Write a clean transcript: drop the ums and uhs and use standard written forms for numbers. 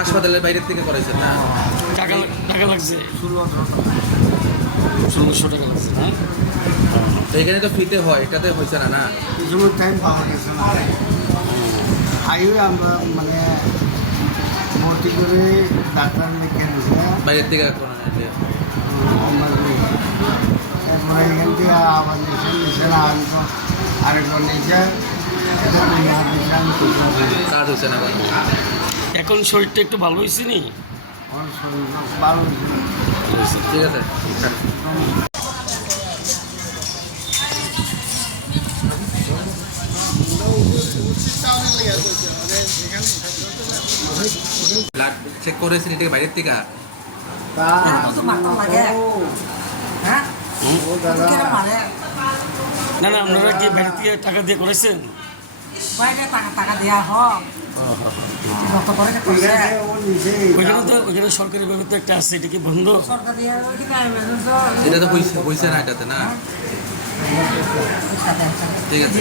হাসপাতালের বাইরের থেকে করাইছেন না? টাকা লাগছে 1600 টাকা লাগছে না? তো এখানে তো ফ্রিতে হয়, এটাতে হয়েছে না? না কিছু টাইম পাওয়া গেছে না। আইও আমরা মানে ভর্তি করে ডাক্তার লিখে নিয়েছে বাইরের থেকে করানো হয়েছে। তারপরে এখান থেকে আবার নিচে না আরেকবার নিচে কাজ হচ্ছে না এখন? এখন শরীরটা একটু ভালো হয়েছে নি? ভালো ঠিক আছে। ব্লাড চেক করেছেন এটাকে বাইরের থেকে? না না, আপনারা কি বাইরে থেকে টাকা দিয়ে করেছেন? টাকা দেওয়া হয় ওইখানে সরকারি ব্যবস্থা একটা আছে, এটা কি বন্ধ? এটা তো হয়েছে না এটাতে? না ঠিক আছে।